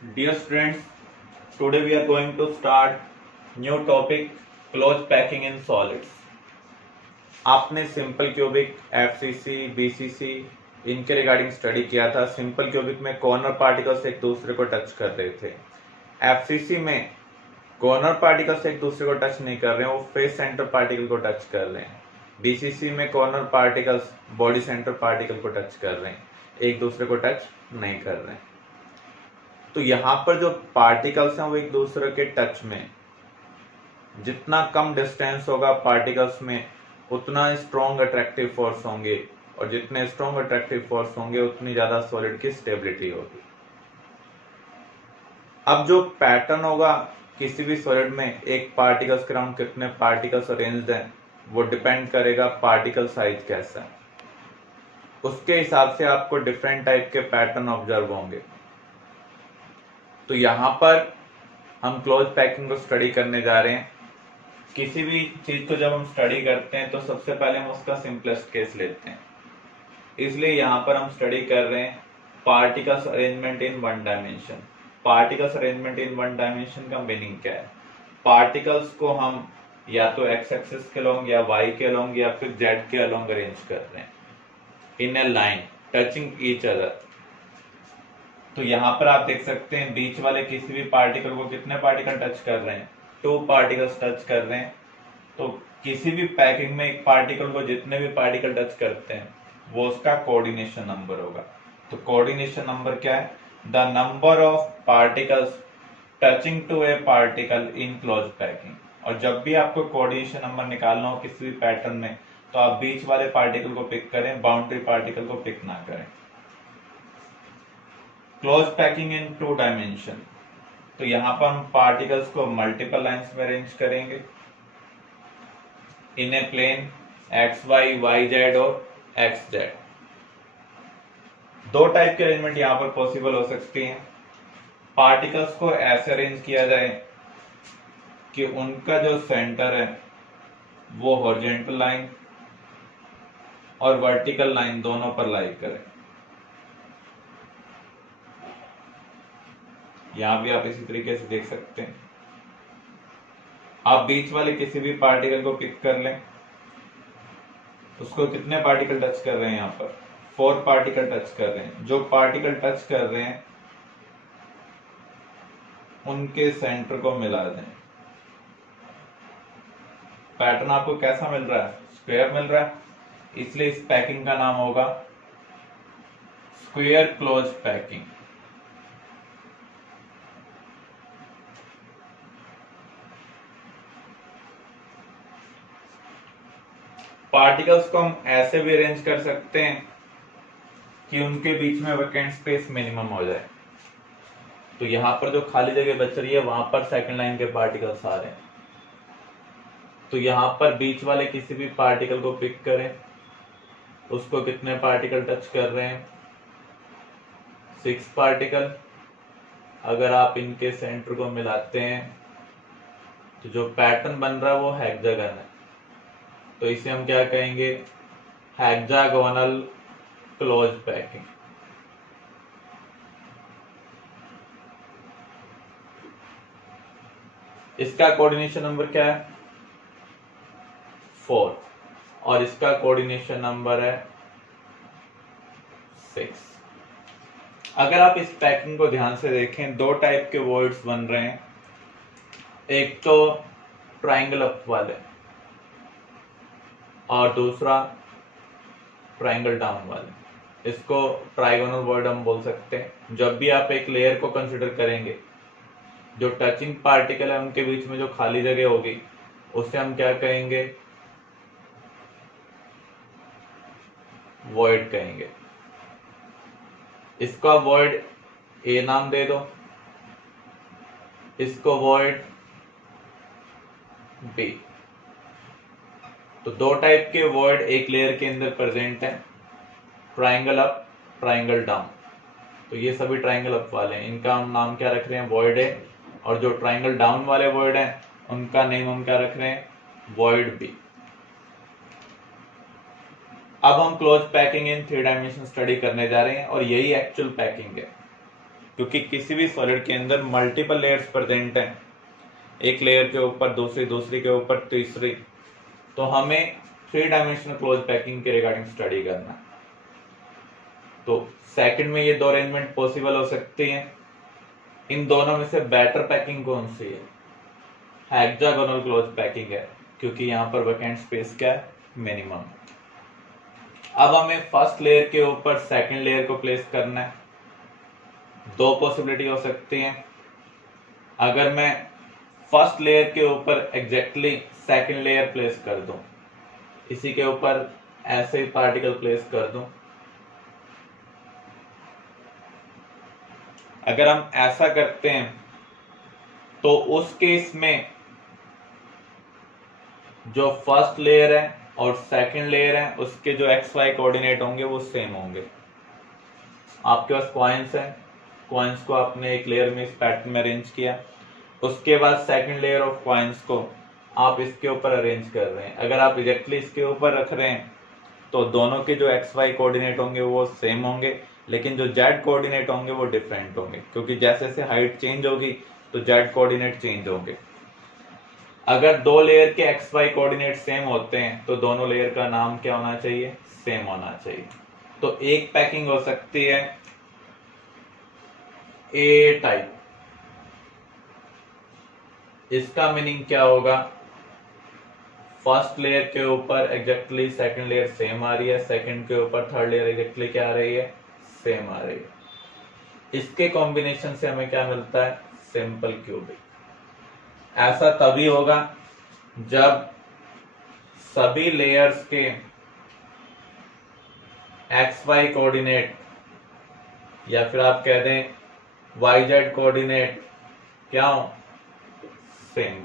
Dear students, today we are going to start new topic close packing in solids. आपने simple cubic, FCC, BCC इनके regarding study किया था। Simple cubic में corner particles एक दूसरे को टच कर रहे थे। एफसीसी में कॉर्नर पार्टिकल्स एक दूसरे को टच नहीं कर रहे हैं, वो फेस सेंटर पार्टिकल को टच कर रहे हैं। बीसीसी में corner particles body centre particle को टच कर रहे हैं, एक दूसरे को टच नहीं कर रहे हैं। तो यहाँ पर जो पार्टिकल्स हैं वो एक दूसरे के टच में, जितना कम डिस्टेंस होगा पार्टिकल्स में उतना स्ट्रॉन्ग अट्रैक्टिव फोर्स होंगे, और जितने स्ट्रॉन्ग अट्रैक्टिव फोर्स होंगे उतनी ज्यादा सॉलिड की स्टेबिलिटी होगी। अब जो पैटर्न होगा किसी भी सॉलिड में, एक पार्टिकल्स के अराउंड कितने पार्टिकल्स अरेंज्ड हैं, वो डिपेंड करेगा पार्टिकल साइज कैसा है। उसके हिसाब से आपको डिफरेंट टाइप के पैटर्न ऑब्जर्व होंगे। तो यहाँ पर हम क्लोज पैकिंग को स्टडी करने जा रहे हैं। किसी भी चीज को जब हम स्टडी करते हैं तो सबसे पहले हम उसका सिंपलेस्ट केस लेते हैं, इसलिए यहाँ पर हम स्टडी कर रहे हैं particles arrangement in one dimension. Particles arrangement in one dimension का मीनिंग क्या है? पार्टिकल्स को हम या तो एक्स एक्सिस के अलोंग या वाई के अलोंग या फिर जेड के अलोंग अरेंज कर रहे हैं इन ए लाइन टचिंग ईच अदर। तो यहाँ पर आप देख सकते हैं बीच वाले किसी भी पार्टिकल को कितने पार्टिकल टच कर रहे हैं, 2 पार्टिकल्स टच कर रहे हैं। तो किसी भी पैकिंग में एक पार्टिकल को जितने भी पार्टिकल टच करते हैं वो उसका कोऑर्डिनेशन नंबर होगा। तो कोऑर्डिनेशन नंबर क्या है? The number of particles touching to a particle in close packing. और जब भी आपको कोऑर्डिनेशन नंबर निकालना हो किसी भी पैटर्न में तो आप बीच वाले पार्टिकल को पिक करें, बाउंड्री पार्टिकल को पिक ना करें। क्लोज पैकिंग इन 2 डायमेंशन, तो यहां पर हम पार्टिकल्स को मल्टीपल लाइंस में अरेंज करेंगे in a plane X Y, Y Z और एक्स जेड। 2 टाइप के अरेंजमेंट यहां पर पॉसिबल हो सकती हैं। पार्टिकल्स को ऐसे अरेंज किया जाए कि उनका जो सेंटर है वो हॉरिजॉन्टल लाइन और वर्टिकल लाइन दोनों पर लाई करे। यहां भी आप इसी तरीके से देख सकते हैं। आप बीच वाले किसी भी पार्टिकल को पिक कर लें, उसको कितने पार्टिकल टच कर रहे हैं? यहाँ पर 4 पार्टिकल टच कर रहे हैं। जो पार्टिकल टच कर रहे हैं उनके सेंटर को मिला दें। पैटर्न आपको कैसा मिल रहा है? स्क्वायर मिल रहा है, इसलिए इस पैकिंग का नाम होगा स्क्वायर क्लोज पैकिंग। पार्टिकल्स को हम ऐसे भी अरेंज कर सकते हैं कि उनके बीच में वैकेंट स्पेस मिनिमम हो जाए। तो यहां पर जो खाली जगह बच रही है वहां पर सेकंड लाइन के पार्टिकल्स आ रहे हैं। तो यहां पर बीच वाले किसी भी पार्टिकल को पिक करें, उसको कितने पार्टिकल टच कर रहे हैं? 6 पार्टिकल। अगर आप इनके सेंटर को मिलाते हैं तो जो पैटर्न बन रहा है वो हेक्सागन है। तो इसे हम क्या कहेंगे? Hexagonal close packing. इसका कोऑर्डिनेशन नंबर क्या है? 4 और इसका कोऑर्डिनेशन नंबर है 6। अगर आप इस पैकिंग को ध्यान से देखें, 2 टाइप के वर्ड्स बन रहे हैं। एक तो ट्राइंगल अप वाले और दूसरा ट्राइंगल डाउन वाले। इसको ट्राइगोनल वर्ड हम बोल सकते हैं। जब भी आप एक लेयर को कंसिडर करेंगे, जो टचिंग पार्टिकल है उनके बीच में जो खाली जगह होगी उसे हम क्या कहेंगे? वॉइड कहेंगे। इसका वॉइड ए नाम दे दो, इसको वॉइड बी। तो 2 टाइप के वॉइड एक लेयर के अंदर प्रेजेंट है, ट्राइंगल अप, ट्राइंगल डाउन। तो ये सभी ट्राइंगल अप वाले हैं, इनका हम नाम क्या रख रहे हैं? वॉइड है। और जो ट्राइंगल डाउन वाले वॉइड हैं उनका नेम हम क्या रख रहे हैं? Void B. अब हम close packing in 3 dimension study करने जा रहे हैं और यही एक्चुअल पैकिंग है। क्योंकि किसी भी सॉलिड के अंदर मल्टीपल लेयर्स प्रेजेंट हैं, एक लेयर के ऊपर दूसरी, दूसरी के ऊपर तीसरी, तो हमें 3 डायमेंशनल क्लोज पैकिंग के रिगार्डिंग स्टडी करना है। तो सेकंड में ये 2 अरेंजमेंट पॉसिबल हो सकती हैं। इन दोनों में से बेटर पैकिंग कौन सी है? हेक्सागोनल क्लोज पैकिंग है, क्योंकि यहाँ पर वैकेंट स्पेस क्या है? मिनिमम। अब हमें फर्स्ट लेयर के ऊपर सेकंड लेयर को प्लेस करना है। 2 पॉसिबिलिटी हो सकती हैं। अगर मैं फर्स्ट लेयर के ऊपर एग्जैक्टली सेकंड लेयर प्लेस कर दूं, इसी के ऊपर ऐसे ही पार्टिकल प्लेस कर दूं, अगर हम ऐसा करते हैं तो उस केस में जो फर्स्ट लेयर है और सेकंड लेयर है उसके जो एक्स वाई कोऑर्डिनेट होंगे वो सेम होंगे। आपके पास कॉइन्स हैं, कॉइन्स को आपने एक लेयर में इस पैटर्न में अरेंज किया, उसके बाद सेकंड लेयर ऑफ कॉइन्स को आप इसके ऊपर अरेंज कर रहे हैं। अगर आप एग्जैक्टली इसके ऊपर रख रहे हैं तो दोनों के जो एक्स वाई कोऑर्डिनेट होंगे वो सेम होंगे, लेकिन जो जेड कोऑर्डिनेट होंगे वो डिफरेंट होंगे, क्योंकि जैसे जैसे हाइट चेंज होगी तो जेड कोऑर्डिनेट चेंज होंगे। अगर 2 लेयर के एक्स वाई कोऑर्डिनेट सेम होते हैं तो दोनों लेयर का नाम क्या होना चाहिए? सेम होना चाहिए। तो एक पैकिंग हो सकती है ए टाइप। इसका मीनिंग क्या होगा? फर्स्ट लेयर के ऊपर एग्जैक्टली सेकंड लेयर सेम आ रही है, सेकंड के ऊपर थर्ड लेयर एग्जैक्टली क्या आ रही है? सेम आ रही है। इसके कॉम्बिनेशन से हमें क्या मिलता है? Simple cubic. ऐसा तभी होगा जब सभी लेयर्स के एक्स वाई कोऑर्डिनेट या फिर आप कह दें वाई जेड कोऑर्डिनेट क्या हो? सेम।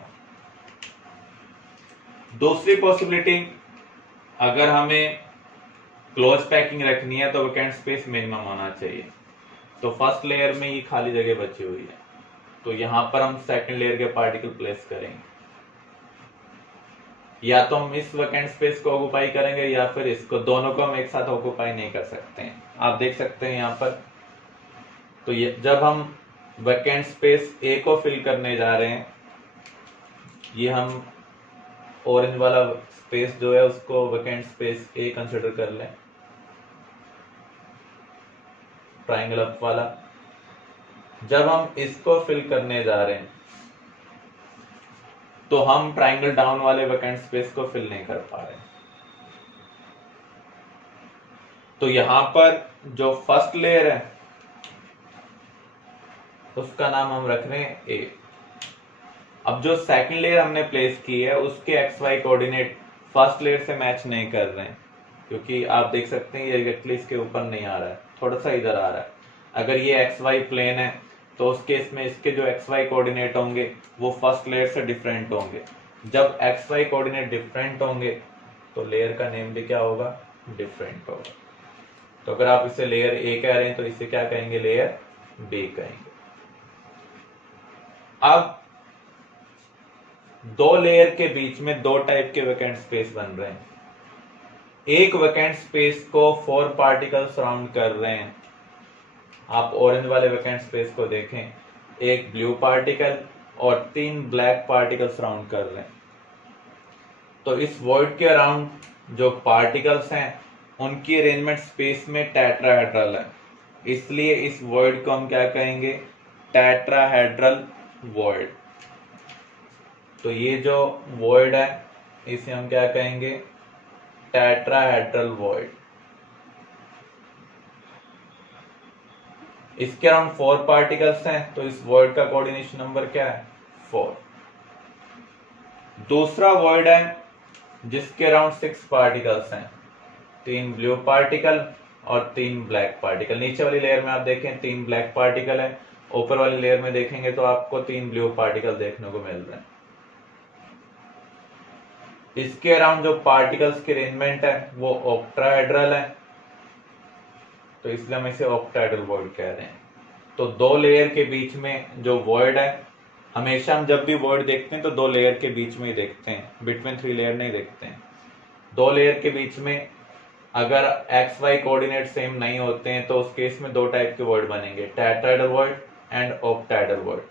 दूसरी पॉसिबिलिटी, अगर हमें क्लोज पैकिंग रखनी है तो वैकेंट स्पेस मिनिमम होना चाहिए। तो फर्स्ट लेयर में ये खाली जगह बची हुई है, तो यहां पर हम सेकंड लेयर के पार्टिकल प्लेस करेंगे। या तो हम इस वैकेंट स्पेस को ऑक्युपाई करेंगे या फिर इसको, दोनों को हम एक साथ ऑक्युपाई नहीं कर सकते हैं। आप देख सकते हैं यहाँ पर। तो ये जब हम वैकेंट स्पेस ए को फिल करने जा रहे हैं, ये हम ऑरेंज वाला स्पेस जो है उसको वैकेंट स्पेस ए कंसिडर कर लें, ट्राइंगल अप वाला। जब हम इसको फिल करने जा रहे हैं तो हम ट्राइंगल डाउन वाले वैकेंट स्पेस को फिल नहीं कर पा रहे। तो यहां पर जो फर्स्ट लेयर है उसका नाम हम रख रहे हैं ए। अब जो सेकंड लेयर हमने प्लेस की है उसके X Y coordinate first layer से मैच नहीं कर रहे हैं, क्योंकि आप देख सकते हैं ये एग्जैक्टली इसके ऊपर नहीं आ रहा है, थोड़ा सा इधर आ रहा है। अगर ये एक्स वाई प्लेन है तो उस केस में इसके जो एक्स वाई कोऑर्डिनेट होंगे वो फर्स्ट लेयर से डिफरेंट होंगे। जब एक्स वाई कोऑर्डिनेट डिफरेंट होंगे तो लेयर का नेम भी क्या होगा? डिफरेंट होगा। तो अगर आप इसे लेयर ए कह रहे हैं तो इसे क्या कहेंगे? लेयर बी कहेंगे। अब 2 लेयर के बीच में 2 टाइप के वैकेंट स्पेस बन रहे हैं। एक वैकेंट स्पेस को 4 पार्टिकल सराउंड कर रहे हैं। आप ऑरेंज वाले वैकेंट स्पेस को देखें, एक ब्लू पार्टिकल और 3 ब्लैक पार्टिकल सराउंड कर रहे हैं। तो इस वॉइड के अराउंड जो पार्टिकल्स हैं उनकी अरेंजमेंट स्पेस में टेट्राहेड्रल है, इसलिए इस वॉइड को हम क्या कहेंगे? Tetrahedral void. तो ये जो वॉइड है इसे हम क्या कहेंगे? Tetrahedral void. इसके अराउंड 4 पार्टिकल्स हैं, तो इस वॉइड का कोऑर्डिनेशन नंबर क्या है? 4। दूसरा वॉइड है जिसके अराउंड 6 पार्टिकल्स हैं, 3 ब्लू पार्टिकल और 3 ब्लैक पार्टिकल। नीचे वाली लेयर में आप देखें 3 ब्लैक पार्टिकल है, ऊपर वाली लेयर में देखेंगे तो आपको 3 ब्लू पार्टिकल देखने को मिल रहे हैं। इसके अराउंड जो पार्टिकल्स की अरेंजमेंट है वो ऑक्टाहेड्रल है, तो इसलिए हम इसे ऑक्टाहेड्रल वॉइड कह रहे हैं। तो 2 लेयर के बीच में जो वॉइड है, हमेशा हम जब भी वॉइड देखते हैं तो 2 लेयर के बीच में ही देखते हैं, बिटवीन 3 लेयर नहीं देखते हैं। 2 लेयर के बीच में अगर एक्स वाई कोऑर्डिनेट सेम नहीं होते हैं तो उस केस में दो टाइप के वर्ड बनेंगे, tetrahedral word and octahedral word.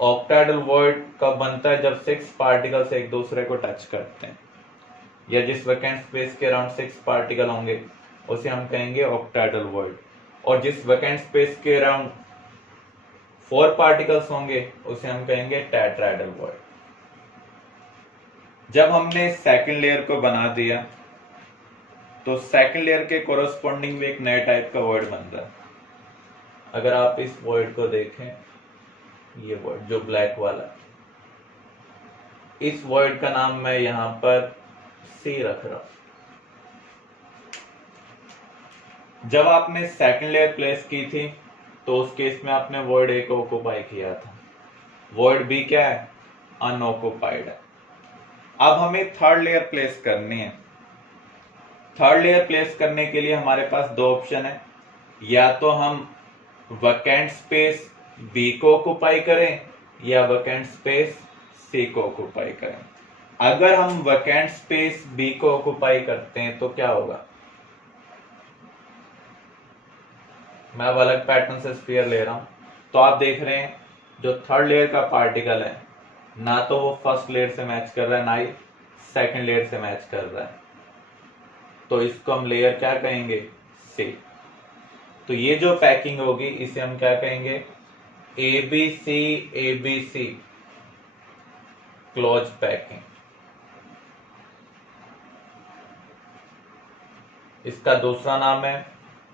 Octahedral word कब बनता है? जब 6 पार्टिकल्स एक दूसरे को टच करते हैं, या जिस वैकेंट स्पेस के अराउंड 6 पार्टिकल होंगे उसे हम कहेंगे ऑक्टाहेड्रल वर्ड, और जिस वैकेंट स्पेस के अराउंड 4 पार्टिकल्स होंगे उसे हम कहेंगे टेट्राहेड्रल वर्ड। जब हमने सेकंड लेयर को बना दिया तो सेकंड लेयर के कोरस्पॉन्डिंग में एक नए टाइप का वर्ड बन रहा है। अगर आप इस वर्ड को देखें, ये वर्ड जो ब्लैक वाला, इस वर्ड का नाम मैं यहां पर सी रख रहा हूं। जब आपने सेकंड लेयर प्लेस की थी तो उस केस में आपने वर्ड ए को ऑक्युपाई किया था, वर्ड बी क्या है? अनऑक्युपाइड है। अब हमें थर्ड लेयर प्लेस करनी है। थर्ड लेयर प्लेस करने के लिए हमारे पास दो ऑप्शन है, या तो हम वैकेंट स्पेस बी को ऑक्युपाई करें या वैकेंट स्पेस सी को ऑक्युपाई करें। अगर हम वैकेंट स्पेस बी को ऑक्युपाई करते हैं तो क्या होगा? मैं अब अलग पैटर्न से स्फीयर ले रहा हूं, तो आप देख रहे हैं जो थर्ड लेयर का पार्टिकल है ना तो वो फर्स्ट लेयर से मैच कर रहा है ना ही सेकंड लेयर से मैच कर रहा है, तो इसको हम लेयर क्या कहेंगे? सी। तो ये जो पैकिंग होगी इसे हम क्या कहेंगे? ABC close packing. इसका दूसरा नाम है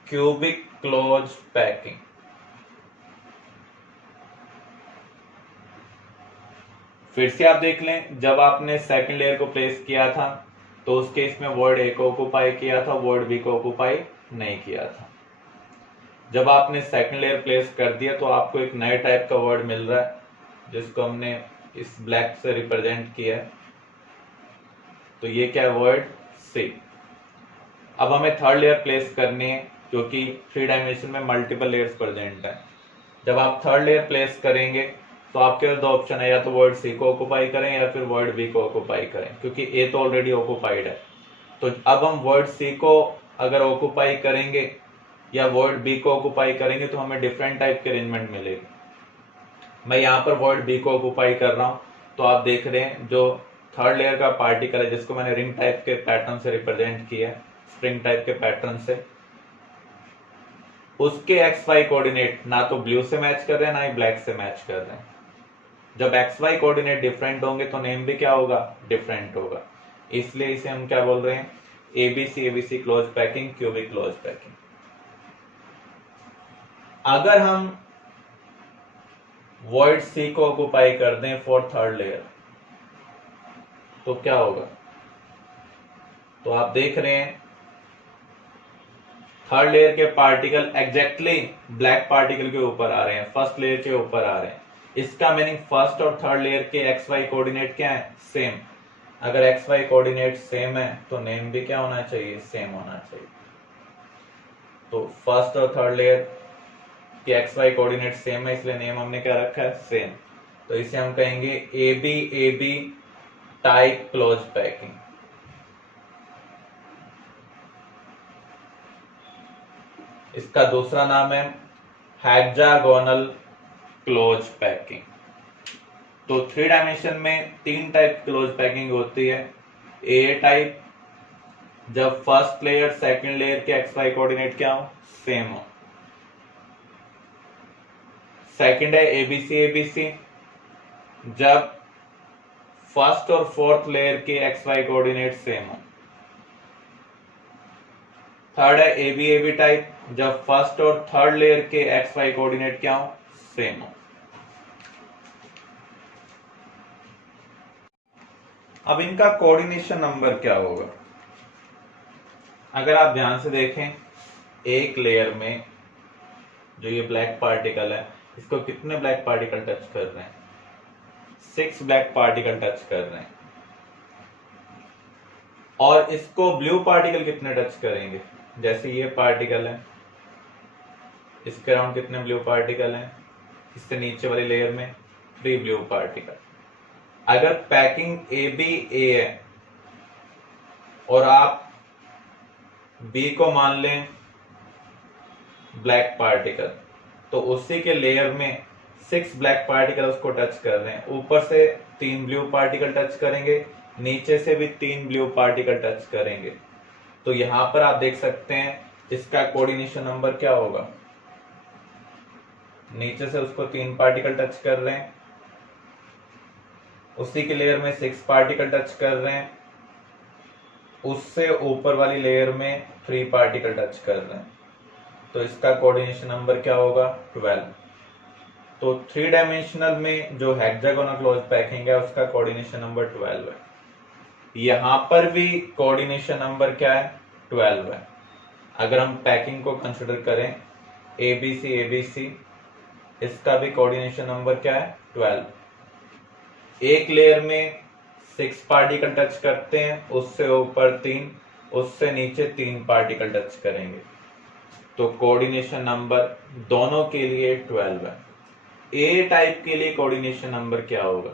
क्यूबिक क्लोज पैकिंग। फिर से आप देख लें, जब आपने सेकंड लेयर को प्लेस किया था तो उस केस में वर्ड ए को ऑक्युपाई किया था, वर्ड बी को ऑक्युपाई नहीं किया था। जब आपने सेकंड लेयर प्लेस कर दिया तो आपको एक नए टाइप का वर्ड मिल रहा है जिसको हमने इस ब्लैक से रिप्रेजेंट किया है, तो ये क्या है? वर्ड सी। अब हमें थर्ड लेयर प्लेस करनी है क्योंकि 3 डायमेंशन में मल्टीपल लेयर्स प्रेजेंट है। जब आप थर्ड लेयर प्लेस करेंगे तो आपके पास दो ऑप्शन है, या तो वर्ड सी को ऑक्युपाई करें या फिर वर्ड बी को ऑक्युपाई करें, क्योंकि ए तो ऑलरेडी ऑक्युपाइड है। तो अब हम वर्ड सी को अगर ऑक्युपाई करेंगे या वर्ड बी को ऑक्युपाई करेंगे तो हमें डिफरेंट टाइप के अरेंजमेंट मिलेगी। मैं यहाँ पर वर्ड बी को ऑक्युपाई कर रहा हूँ, तो आप देख रहे हैं जो थर्ड लेयर का पार्टिकल है जिसको मैंने रिंग टाइप के पैटर्न से रिप्रेजेंट किया है, स्प्रिंग टाइप के पैटर्न से, उसके एक्स वाई कोऑर्डिनेट ना तो ब्लू से मैच कर रहे हैं ना ही ब्लैक से मैच कर रहे हैं। जब एक्स वाई कोऑर्डिनेट डिफरेंट होंगे तो नेम भी क्या होगा? डिफरेंट होगा। इसलिए इसे हम क्या बोल रहे हैं? ABC close packing, cubic close packing. अगर हम वर्ड सी को ऑक्युपाई कर दें फॉर थर्ड लेयर तो क्या होगा? तो आप देख रहे हैं थर्ड लेयर के पार्टिकल एग्जैक्टली ब्लैक पार्टिकल के ऊपर आ रहे हैं, फर्स्ट लेयर के ऊपर आ रहे हैं। इसका मीनिंग फर्स्ट और थर्ड लेयर के एक्स वाई कोऑर्डिनेट क्या है? सेम। अगर एक्स वाई कोऑर्डिनेट सेम है तो नेम भी क्या होना चाहिए? सेम होना चाहिए। तो फर्स्ट और थर्ड लेयर के एक्स वाई कोऑर्डिनेट सेम है, इसलिए नेम हमने क्या रखा है? सेम। तो इसे हम कहेंगे AB टाइप क्लोज पैकिंग। इसका दूसरा नाम है हेक्सागोनल क्लोज पैकिंग। तो 3 डायमेंशन में 3 टाइप क्लोज पैकिंग होती है। ए टाइप, जब फर्स्ट लेयर सेकंड लेयर के एक्स वाई कोऑर्डिनेट क्या हो? सेम हो। सेकंड है ABC जब फर्स्ट और फोर्थ लेयर के एक्स वाई कोऑर्डिनेट सेम हो। थर्ड है AB टाइप जब फर्स्ट और थर्ड लेयर के एक्स वाई कोऑर्डिनेट क्या हो? सेम हो। अब इनका कोऑर्डिनेशन नंबर क्या होगा? अगर आप ध्यान से देखें, एक लेयर में जो ये ब्लैक पार्टिकल है इसको कितने ब्लैक पार्टिकल टच कर रहे हैं? 6 ब्लैक पार्टिकल टच कर रहे हैं। और इसको ब्लू पार्टिकल कितने टच करेंगे? जैसे ये पार्टिकल है, इसके अराउंड कितने ब्लू पार्टिकल हैं? इससे नीचे वाली लेयर में 3 ब्लू पार्टिकल। अगर पैकिंग AB A है और आप बी को मान लें ब्लैक पार्टिकल, तो उसी के लेयर में 6 ब्लैक पार्टिकल उसको टच कर रहे हैं। ऊपर से 3 ब्लू पार्टिकल टच करेंगे, नीचे से भी 3 ब्लू पार्टिकल टच करेंगे। तो यहां पर आप देख सकते हैं इसका कोऑर्डिनेशन नंबर क्या होगा। नीचे से उसको 3 पार्टिकल टच कर रहे हैं, उसी के लेयर में 6 पार्टिकल टच कर रहे हैं, उससे ऊपर वाली लेयर में 3 पार्टिकल टच कर रहे हैं। तो इसका कोऑर्डिनेशन नंबर क्या होगा 12। तो 3 डायमेंशनल में जो हेक्सागोनल क्लोज पैकिंग है उसका कोऑर्डिनेशन नंबर 12 है। यहां पर भी कोऑर्डिनेशन नंबर क्या है 12 है। अगर हम पैकिंग को कंसिडर करें एबीसी एबीसी, इसका भी कोऑर्डिनेशन नंबर क्या है 12। एक लेयर में 6 पार्टिकल टच करते हैं, उससे ऊपर 3, उससे नीचे 3 पार्टिकल टच करेंगे। तो कोऑर्डिनेशन नंबर दोनों के लिए 12 है। ए टाइप के लिए कोऑर्डिनेशन नंबर क्या होगा।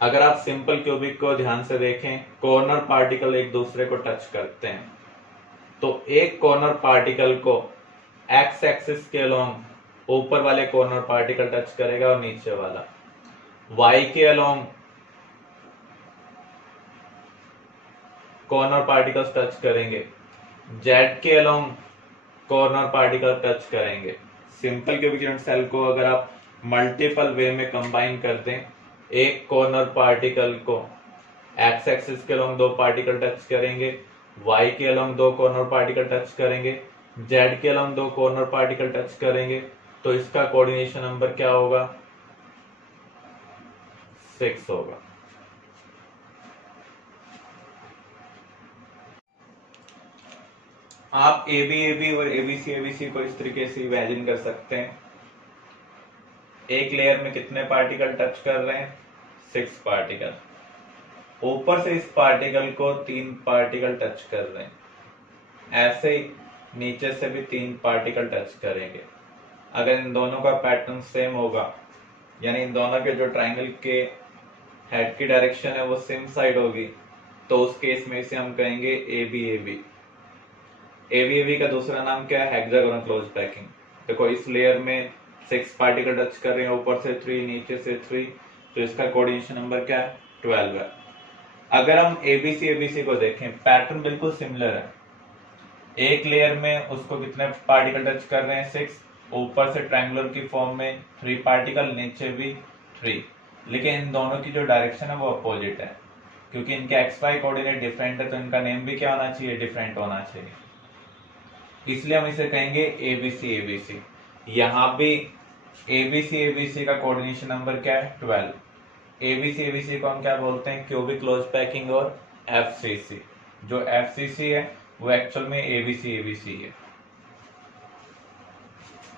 अगर आप सिंपल क्यूबिक को ध्यान से देखें, कॉर्नर पार्टिकल एक दूसरे को टच करते हैं, तो एक कॉर्नर पार्टिकल को एक्स एक्सिस के अलोंग ऊपर वाले कॉर्नर पार्टिकल टच करेगा और नीचे वाला, वाई के अलोंग कॉर्नर पार्टिकल्स टच करेंगे, जेड के अलोंग कॉर्नर पार्टिकल टच करेंगे। सिंपल क्यूबिक सेल को अगर आप मल्टीपल वे में कंबाइन कर दें, एक कॉर्नर पार्टिकल को एक्स एक्सिस के अलोंग 2 पार्टिकल टच करेंगे, वाई के अलोंग 2 कॉर्नर पार्टिकल टच करेंगे, जेड के अलोंग 2 कॉर्नर पार्टिकल टच करेंगे, तो इसका कोऑर्डिनेशन नंबर क्या होगा 6 होगा। आप ए बी और एबीसी को इस तरीके से इमेजिन कर सकते हैं। एक लेयर में कितने पार्टिकल टच कर रहे हैं 6 पार्टिकल, ऊपर से इस पार्टिकल को 3 पार्टिकल टच कर रहे हैं, ऐसे ही नीचे से भी 3 पार्टिकल टच करेंगे। अगर इन दोनों का पैटर्न सेम होगा, यानी इन दोनों के जो ट्राइंगल के हेड की डायरेक्शन है वो सेम साइड होगी, तो उस केस में इसे हम कहेंगे ए बी। एबी का दूसरा नाम क्या है हेक्सागोनल क्लोज पैकिंग। देखो इस लेयर में 6 पार्टिकल टच कर रहे हैं, ऊपर से 3 नीचे से 3, तो इसका कोऑर्डिनेशन नंबर क्या है 12 है। अगर हम एबीसी को देखें, पैटर्न बिल्कुल सिमिलर है। एक लेयर में उसको कितने पार्टिकल टच कर रहे हैं 6, ऊपर से ट्रायंगुलर की फॉर्म में 3 पार्टिकल, नीचे भी 3, लेकिन इन दोनों की जो डायरेक्शन है वो अपोजिट है। क्योंकि इनके एक्स वाई कोऑर्डिनेट डिफरेंट है, तो इनका नेम भी क्या होना चाहिए डिफरेंट होना चाहिए, इसलिए हम इसे कहेंगे एबीसी। यहां भी एबीसी का कोऑर्डिनेशन नंबर क्या है 12। एबीसी को हम क्या बोलते हैं क्यूबिक क्लोज पैकिंग और एफसीसी। जो एफसीसी है वो एक्चुअल में एबीसी है।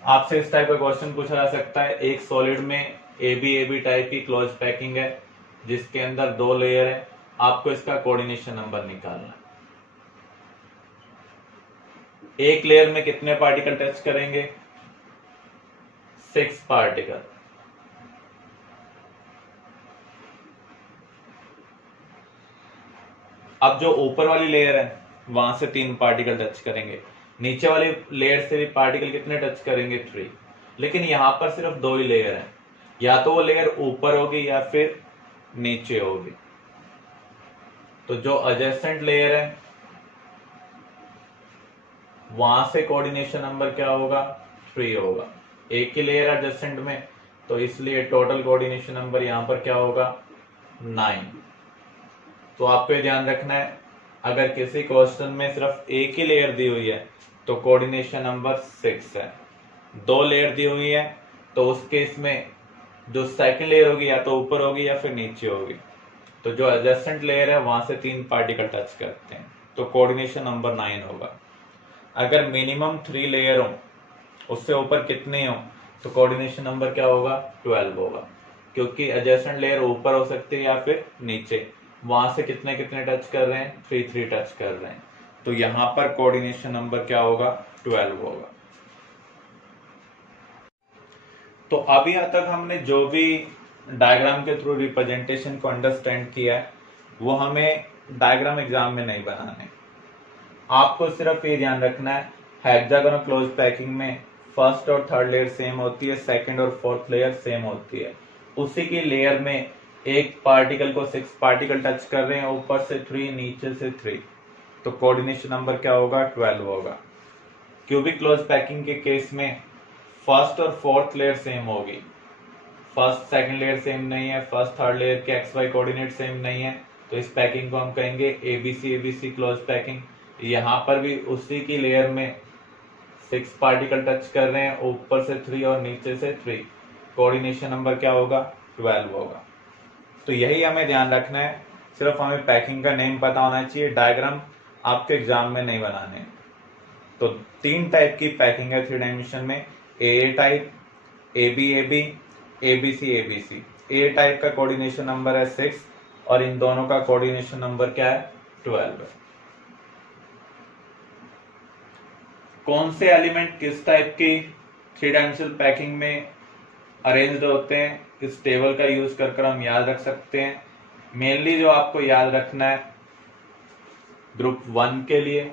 आपसे इस टाइप का क्वेश्चन पूछा जा सकता है, एक सॉलिड में एबी टाइप की क्लोज पैकिंग है जिसके अंदर 2 लेयर है, आपको इसका कोऑर्डिनेशन नंबर निकालना है। एक लेयर में कितने पार्टिकल टच करेंगे 6 पार्टिकल। अब जो ऊपर वाली लेयर है वहां से 3 पार्टिकल टच करेंगे, नीचे वाली लेयर से भी पार्टिकल कितने टच करेंगे 3, लेकिन यहां पर सिर्फ 2 ही लेयर है, या तो वो लेयर ऊपर होगी या फिर नीचे होगी। तो जो एडजेसेंट लेयर है वहां से कोऑर्डिनेशन नंबर क्या होगा 3 होगा। एक ही लेयर एडजेसेंट में, तो इसलिए टोटल कोऑर्डिनेशन नंबर यहां पर क्या होगा 9। तो आपको ये ध्यान रखना है, अगर किसी क्वेश्चन में सिर्फ एक ही लेयर दी हुई है तो कोऑर्डिनेशन नंबर 6 है। 2 लेयर दी हुई है तो उस केस में जो सेकंड लेयर होगी या तो ऊपर होगी या फिर नीचे होगी। तो जो एडजेसेंट लेयर है वहां से 3 पार्टिकल टच करते हैं, तो कोऑर्डिनेशन नंबर 9 होगा। अगर मिनिमम 3 लेयर हो, उससे ऊपर कितने हो, तो कोऑर्डिनेशन नंबर क्या होगा 12 होगा, क्योंकि एडजेसेंट लेयर ऊपर हो सकती है या फिर नीचे। वहां से कितने कितने टच कर रहे हैं 3 टच कर रहे हैं, तो यहां पर कोऑर्डिनेशन नंबर क्या होगा 12 होगा। तो अभी यहाँ तक हमने जो भी डायग्राम के थ्रू रिप्रेजेंटेशन को अंडरस्टैंड किया है वो हमें डायग्राम एग्जाम में नहीं बनाने। आपको सिर्फ ये ध्यान रखना है हेक्सागोनल क्लोज पैकिंग में फर्स्ट और थर्ड लेयर सेम होती है, सेकंड और फोर्थ लेयर सेम होती है। उसी की लेयर में एक पार्टिकल को 6 पार्टिकल टच कर रहे हैं, ऊपर से 3, नीचे से 3, तो कोऑर्डिनेशन नंबर क्या होगा? 12 होगा। क्यूबिक क्लोज पैकिंग के केस में फर्स्ट और फोर्थ लेयर सेम होगी, फर्स्ट सेकंड लेयर सेम नहीं है, फर्स्ट थर्ड लेयर के एक्स वाई कोऑर्डिनेट सेम नहीं है, तो इस पैकिंग को हम कहेंगे एबीसी क्लोज पैकिंग। यहाँ पर भी उसी की लेयर में 6 पार्टिकल टच कर रहे हैं, ऊपर से 3 और नीचे से 3, कोऑर्डिनेशन नंबर क्या होगा? 12 होगा। तो यही हमें ध्यान रखना है, सिर्फ हमें पैकिंग का नेम पता होना चाहिए, डायग्राम आपके एग्जाम में नहीं बनाने। तो 3 टाइप की पैकिंग है 3 डायमेंशन में, ए टाइप, एबी, एबीसी। ए टाइप का कोऑर्डिनेशन नंबर है 6 और इन दोनों का कोऑर्डिनेशन नंबर क्या है? 12 है। कौन से एलिमेंट किस टाइप की 3 डायमेंशनल पैकिंग में अरेंज्ड होते हैं, इस टेबल का यूज कर हम याद रख सकते हैं। मेनली जो आपको याद रखना है ग्रुप 1 के लिए,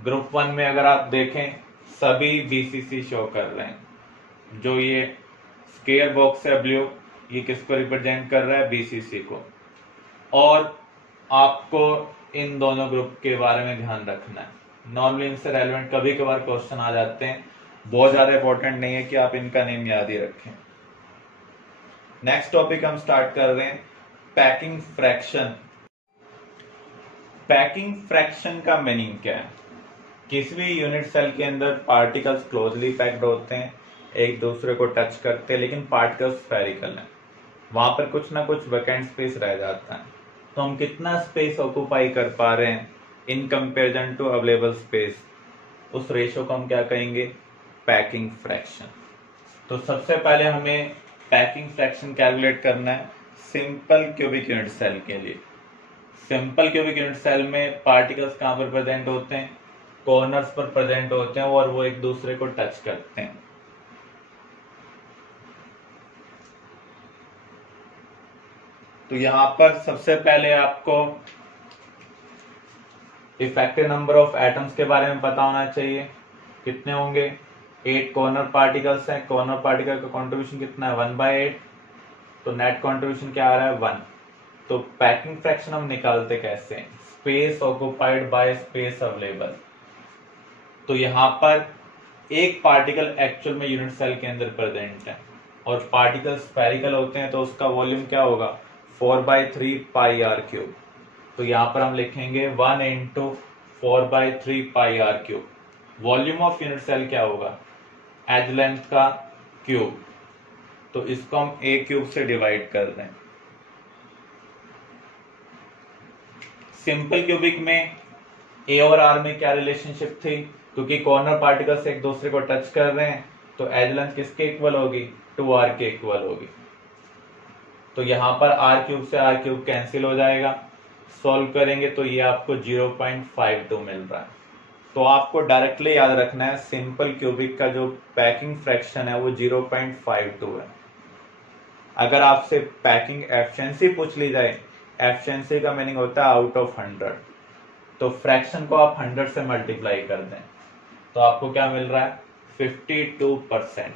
ग्रुप 1 में अगर आप देखें सभी बीसीसी शो कर रहे हैं। जो ये स्क्वायर बॉक्स है ब्लू, ये किसको रिप्रेजेंट कर रहा है? बीसीसी को। और आपको इन दोनों ग्रुप के बारे में ध्यान रखना है, नॉर्मली इनसे रेलेवेंट कभी कभार क्वेश्चन आ जाते हैं, बहुत ज्यादा इंपॉर्टेंट नहीं है कि आप इनका नेम याद ही रखें। नेक्स्ट टॉपिक हम स्टार्ट कर रहे हैं पैकिंग फ्रैक्शन। पैकिंग फ्रैक्शन का मीनिंग क्या है? किसी भी यूनिट सेल के अंदर पार्टिकल्स क्लोजली पैक्ड होते हैं, एक दूसरे को टच करते हैं, लेकिन पार्टिकल्स स्फेरिकल हैं, वहां पर कुछ ना कुछ वैकेंट स्पेस रह जाता है। तो हम कितना स्पेस ऑक्यूपाई कर पा रहे हैं in comparison to available space, उस रेशियो को हम क्या कहेंगे? Packing fraction. तो सबसे पहले हमें पैकिंग फ्रैक्शन कैलकुलेट करना है सिंपल क्यूबिक यूनिट सेल के लिए। सिंपल क्यूबिक यूनिट सेल में पार्टिकल्स कहाँ पर प्रेजेंट होते हैं? कॉर्नर्स पर प्रेजेंट होते हैं और वो एक दूसरे को टच करते हैं। तो यहां पर सबसे पहले आपको इफेक्टिव नंबर ऑफ एटम्स के बारे में पता होना चाहिए, कितने होंगे? 8 कॉर्नर पार्टिकल्स हैं, कॉर्नर पार्टिकल का कंट्रीब्यूशन कितना है? 1/8, तो नेट कंट्रीब्यूशन क्या आ रहा है? 1। तो पैकिंग फ्रैक्शन हम निकालते कैसे? Space occupied bye space available. तो यहाँ पर एक पार्टिकल एक्चुअल में यूनिट सेल के अंदर प्रेजेंट है और पार्टिकल स्फेरिकल होते हैं, तो उसका वॉल्यूम क्या होगा? 4/3 पाई आर क्यूब। तो यहाँ पर हम लिखेंगे 1 × 4/3 pi are cube. Volume of unit cell क्या होगा? एज लेंथ का क्यूब, तो इसको हम ए क्यूब से डिवाइड कर रहे हैं। सिंपल क्यूबिक में ए और आर में क्या रिलेशनशिप थी? क्योंकि कॉर्नर पार्टिकल्स एक दूसरे को टच कर रहे हैं, तो एज लेंथ किसके इक्वल होगी? 2r के इक्वल होगी। तो यहां पर आर क्यूब से आर क्यूब कैंसिल हो जाएगा, सॉल्व करेंगे तो ये आपको 0.52 मिल रहा है। तो आपको डायरेक्टली याद रखना है सिंपल क्यूबिक का जो पैकिंग फ्रैक्शन है वो 0.52 है। अगर आपसे पैकिंग एफिशिएंसी पूछ ली जाए, एफिशिएंसी का मीनिंग होता है आउट ऑफ 100, तो फ्रैक्शन को आप 100 से मल्टीप्लाई कर दें तो आपको क्या मिल रहा है? 52%।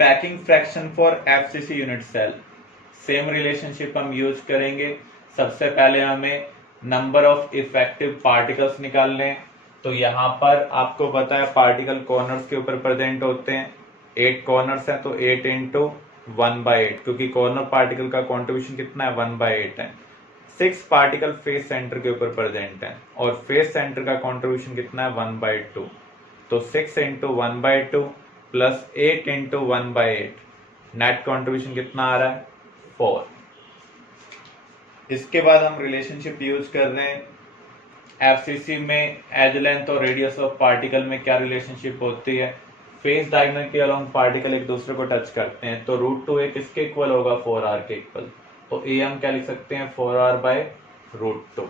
Packing fraction for FCC unit cell, same relationship हम यूज करेंगे। सबसे पहले हमें नंबर ऑफ इफेक्टिव पार्टिकल्स निकालने हैं। तो यहाँ पर आपको पता है पार्टिकल कॉर्नर्स के ऊपर प्रेजेंट होते हैं, 8 कॉर्नर्स हैं, तो 8 × 1/8, क्योंकि कॉर्नर पार्टिकल का कॉन्ट्रीब्यूशन कितना है? 1/8 है। 6 पार्टिकल फेस सेंटर के ऊपर प्रेजेंट है और फेस सेंटर का कॉन्ट्रीब्यूशन कितना है? 1/2, तो 6 × 1/2 प्लस 8 × 1/8, नेट कॉन्ट्रीब्यूशन कितना आ रहा है? 4। इसके बाद हम रिलेशनशिप यूज कर रहे हैं एफसीसी में, एज लेंथ और रेडियस ऑफ पार्टिकल में क्या रिलेशनशिप होती है? फेस डायगोनल के अलोंग पार्टिकल एक दूसरे को टच करते हैं, तो √2a किसके इक्वल होगा? 4r के इक्वल। तो a हम क्या लिख सकते हैं? 4r/√2।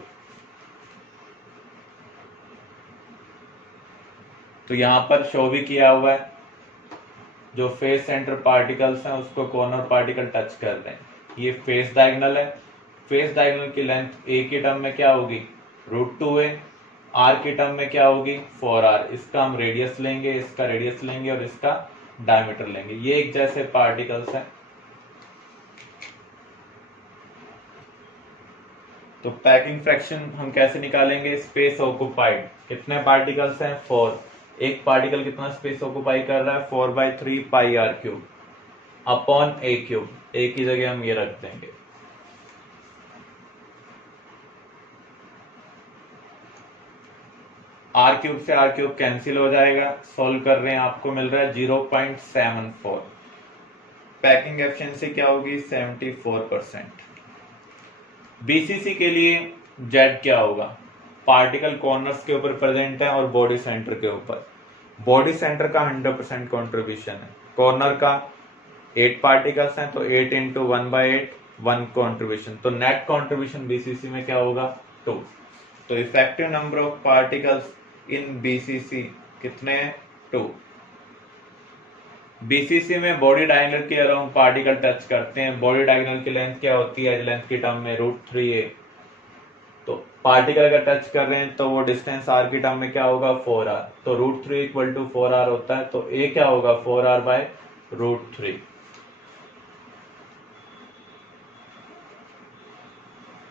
तो यहां पर शो भी किया हुआ है, जो फेस सेंटर पार्टिकल्स हैं उसको कॉर्नर पार्टिकल टच कर रहे हैं। ये फेस डायगोनल है, फेस डायगोनल की लेंथ ए की टर्म में क्या होगी √2a, आर की टर्म में क्या होगी 4r। इसका हम रेडियस लेंगे, इसका रेडियस लेंगे और इसका डायमीटर लेंगे। ये एक जैसे पार्टिकल्स हैं। तो पैकिंग फ्रैक्शन हम कैसे निकालेंगे, स्पेस ऑक्युपाइड, कितने पार्टिकल्स हैं 4, एक पार्टिकल कितना स्पेस ऑक्युपाई कर रहा है 4/3 pi are cube upon A cube, A की जगह हम ये रख देंगे। आर क्यूब से आर क्यूब कैंसिल हो जाएगा, सॉल्व कर रहे हैं आपको मिल रहा है 0.74। पैकिंग एफिशिएंसी क्या होगी 74%। बीसीसी के लिए जेड क्या होगा, पार्टिकल कॉर्नर्स के ऊपर प्रेजेंट है और बॉडी सेंटर के ऊपर। बॉडी सेंटर का 100% कॉन्ट्रीब्यूशन है, कॉर्नर का 8 पार्टिकल्स हैं तो 8 इंटू 1/8 1 कॉन्ट्रीब्यूशन, तो नेट कॉन्ट्रीब्यूशन बीसीसी में क्या होगा 2। तो effective number of particles in BCC कितने हैं 2। बीसीसी में बॉडी डायगोनल के अराउंड पार्टिकल टच करते हैं, बॉडी डायगोनल की लेंथ क्या होती है लेंथ की टर्म में √3a। तो पार्टिकल अगर टच कर रहे हैं तो वो डिस्टेंस r की टर्म में क्या होगा 4r, तो √3 = 4r होता है, तो a क्या होगा 4r/√3।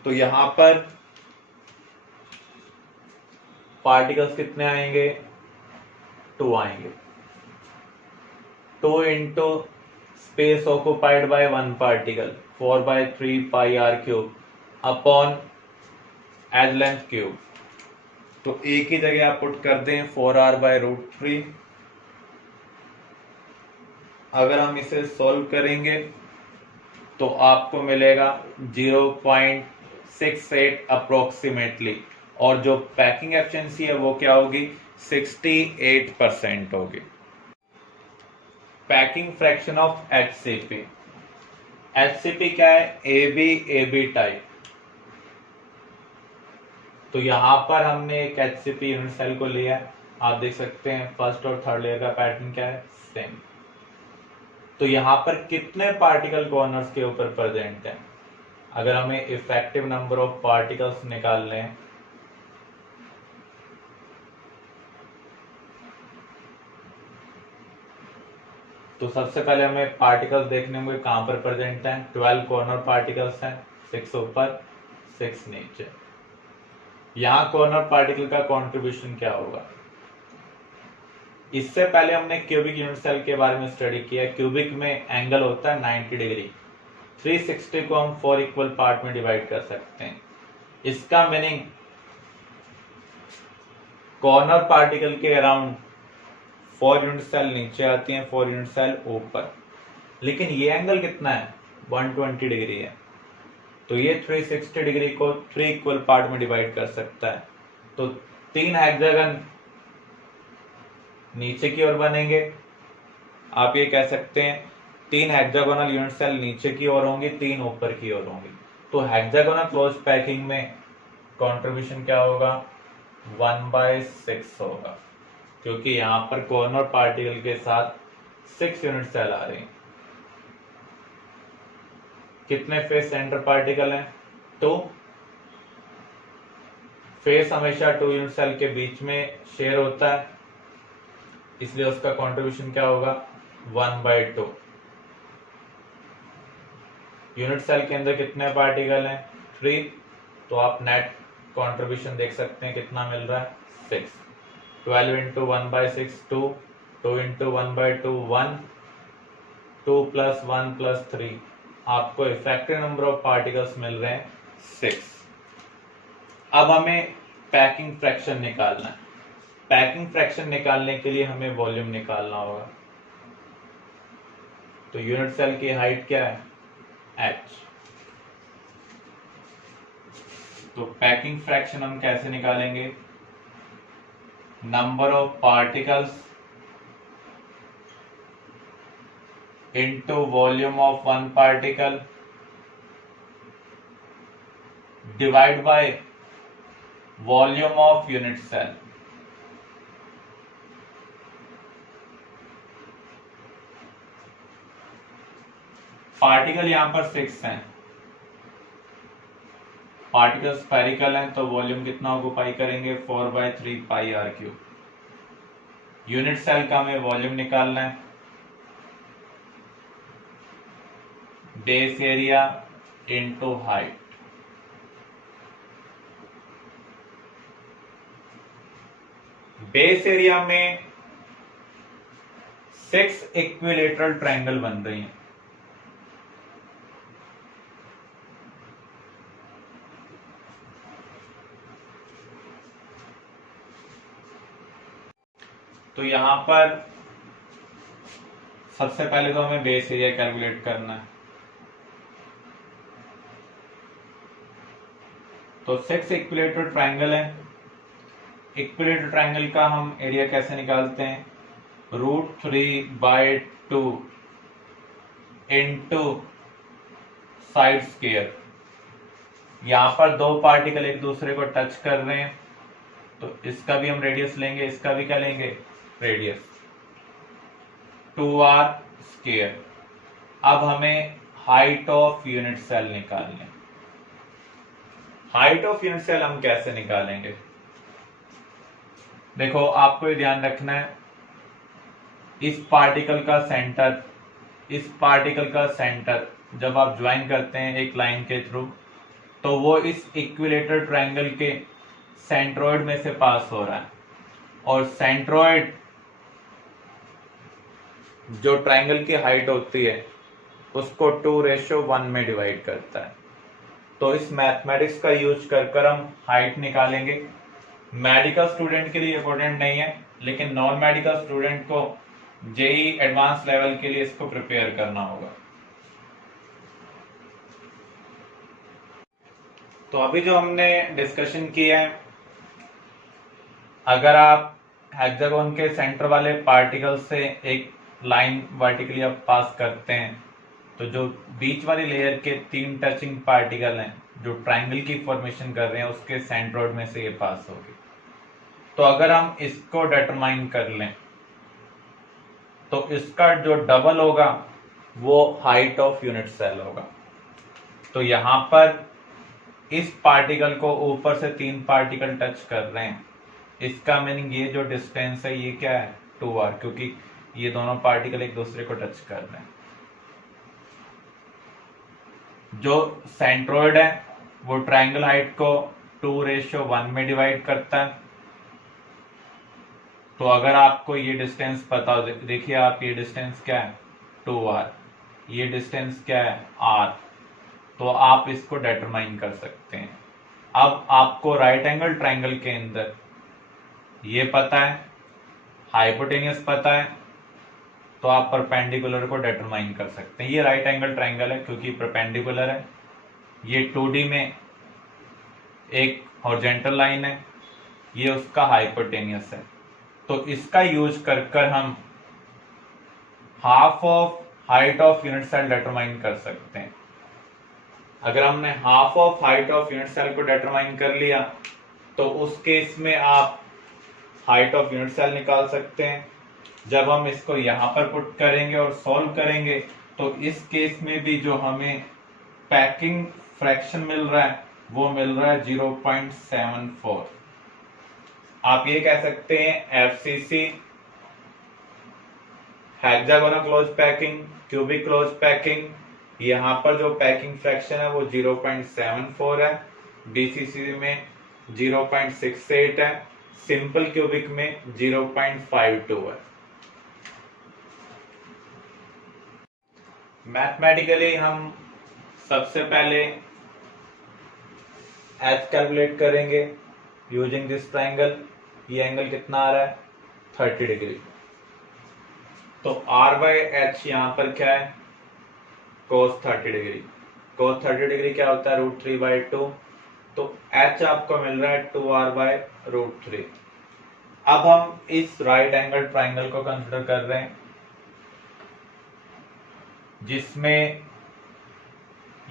तो यहां पर पार्टिकल्स कितने आएंगे 2 आएंगे, 2 into space occupied by 1 particle 4/3 pi are cube upon edge length cube. तो ए की जगह आप पुट कर दें 4r/√3। अगर हम इसे सॉल्व करेंगे तो आपको मिलेगा 0.68 अप्रोक्सीमेटली, और जो पैकिंग एफिशिएंसी है वो क्या होगी 68% होगी। Packing fraction of HCP, HCP क्या है AB टाइप। तो यहां पर हमने एक HCP यूनिट सेल को लिया है, आप देख सकते हैं फर्स्ट और थर्ड लेयर का पैटर्न क्या है सेम। तो यहां पर कितने पार्टिकल कॉर्नर्स के ऊपर प्रेजेंट है, अगर हमें इफेक्टिव नंबर ऑफ पार्टिकल्स निकालने हैं तो सबसे पहले हमें पार्टिकल्स देखने होंगे कहां पर प्रेजेंट हैं। 12 कॉर्नर पार्टिकल्स हैं, 6 ऊपर 6 नीचे। यहां कॉर्नर पार्टिकल का कंट्रीब्यूशन क्या होगा। इससे पहले हमने क्यूबिक यूनिट सेल के बारे में स्टडी किया। क्यूबिक में एंगल होता है 90 डिग्री, 360 को हम 4 इक्वल पार्ट में डिवाइड कर सकते हैं। इसका मीनिंग कॉर्नर पार्टिकल के अराउंड 4 यूनिट सेल नीचे आती हैं, 4 यूनिट सेल ऊपर, लेकिन ये एंगल कितना है 120 डिग्री है, तो ये 360 डिग्री को 3 इक्वल पार्ट में डिवाइड कर सकता है। तो 3 हेक्सागन नीचे की ओर बनेंगे, आप ये कह सकते हैं 3 हेक्सागोनल यूनिट सेल नीचे की ओर होंगी, 3 ऊपर की ओर होंगी। तो हेक्सागोनल क्लोज पैकिंग में कंट्रीब्यूशन क्या होगा 1/6 होगा, क्योंकि यहां पर कॉर्नर पार्टिकल के साथ 6 यूनिट सेल आ रहे हैं। कितने फेस सेंटर पार्टिकल हैं 2, फेस हमेशा 2 यूनिट सेल के बीच में शेयर होता है, इसलिए उसका कंट्रीब्यूशन क्या होगा 1/2। यूनिट सेल के अंदर कितने पार्टिकल हैं 3, तो आप नेट कंट्रीब्यूशन देख सकते हैं कितना मिल रहा है 6। 12 इंटू 1/6 2, 2 इंटू 1/2 1, 2 + 1 + 3, आपको इफेक्टिव नंबर ऑफ पार्टिकल्स मिल रहे हैं 6। अब हमें पैकिंग फ्रैक्शन निकालना है। पैकिंग फ्रैक्शन निकालने के लिए हमें वॉल्यूम निकालना होगा। तो यूनिट सेल की हाइट क्या है h। तो पैकिंग फ्रैक्शन हम कैसे निकालेंगे, number of particles into volume of 1 particle divide by volume of unit cell. Particle यहां पर 6 हैं, पार्टिकल स्फेरिकल है तो वॉल्यूम कितना ऑक्यूपाई करेंगे 4/3 pi are cube. Unit cell का हमें वॉल्यूम निकालना है, base area into height. Base area में 6 इक्विलेटरल ट्रायंगल बन रही हैं। तो यहां पर सबसे पहले तो हमें बेस एरिया कैलकुलेट करना है। तो 6 इक्विलेटरल ट्रायंगल है। इक्विलेटरल ट्रायंगल का हम एरिया कैसे निकालते हैं, √3/2 इंटू साइड स्क्वायर। यहां पर दो पार्टिकल एक दूसरे को टच कर रहे हैं तो इसका भी हम रेडियस लेंगे, इसका भी क्या लेंगे, रेडियस, 2r²। अब हमें हाइट ऑफ यूनिट सेल निकालनी है। हाइट ऑफ यूनिट सेल हम कैसे निकालेंगे, देखो आपको ये ध्यान रखना है, इस पार्टिकल का सेंटर, इस पार्टिकल का सेंटर जब आप ज्वाइन करते हैं एक लाइन के थ्रू तो वो इस इक्विलेटरल ट्रायंगल के सेंट्रोइड में से पास हो रहा है, और सेंट्रोइड जो ट्रायंगल की हाइट होती है उसको 2:1 में डिवाइड करता है। तो इस मैथमेटिक्स का यूज कर हम हाइट निकालेंगे। मेडिकल स्टूडेंट के लिए इंपॉर्टेंट नहीं है, लेकिन नॉन मेडिकल स्टूडेंट को जेई एडवांस लेवल के लिए इसको प्रिपेयर करना होगा। तो अभी जो हमने डिस्कशन किया है, अगर आप हेक्सागोन के सेंटर वाले पार्टिकल से एक लाइन वर्टिकली आप पास करते हैं तो जो बीच वाली लेयर के 3 टचिंग पार्टिकल हैं जो ट्रायंगल की फॉर्मेशन कर रहे हैं उसके सेंट्रोइड में से ये पास होगी। तो अगर हम इसको डिटरमाइन कर लें तो इसका जो डबल होगा वो हाइट ऑफ यूनिट सेल होगा। तो यहां पर इस पार्टिकल को ऊपर से 3 पार्टिकल टच कर रहे हैं, इसका मीनिंग ये जो डिस्टेंस है ये क्या है, 2r, क्योंकि ये दोनों पार्टिकल एक दूसरे को टच कर रहे हैं। जो सेंट्रोइड है वो ट्रायंगल हाइट को 2:1 में डिवाइड करता है। तो अगर आपको ये डिस्टेंस पता हो, देखिए आप ये डिस्टेंस क्या है 2r, ये डिस्टेंस क्या है r, तो आप इसको डिटरमाइन कर सकते हैं। अब आपको राइट एंगल ट्रायंगल के अंदर ये पता है, हाइपोटेनियस पता है, तो आप परपेंडिकुलर को डिटरमाइन कर सकते हैं। ये राइट एंगल ट्रायंगल है क्योंकि परपेंडिकुलर है, ये 2D में एक हॉरिजॉन्टल लाइन है, ये उसका हाइपोटेनियस है। तो इसका यूज कर हम half of height of unit cell determine कर सकते हैं। अगर हमने half of height of unit cell को डिटरमाइन कर लिया तो उस केस में आप हाइट ऑफ यूनिट सेल निकाल सकते हैं। जब हम इसको यहां पर पुट करेंगे और सॉल्व करेंगे तो इस केस में भी जो हमें पैकिंग फ्रैक्शन मिल रहा है वो मिल रहा है 0.74। आप ये कह सकते हैं FCC, hexagonal close packing, cubic close packing, यहाँ पर जो पैकिंग फ्रैक्शन है वो 0.74 है, बीसीसी में 0.68 है, सिंपल क्यूबिक में 0.52 है। मैथमेटिकली हम सबसे पहले एच कैलकुलेट करेंगे यूजिंग दिस ट्रायंगल। ये एंगल कितना आ रहा है 30 डिग्री। तो r/h यहां पर क्या है cos 30 डिग्री। cos 30 डिग्री क्या होता है √3/2, तो h आपको मिल रहा है 2r/√3। अब हम इस राइट एंगल ट्रायंगल को कंसिडर कर रहे हैं जिसमें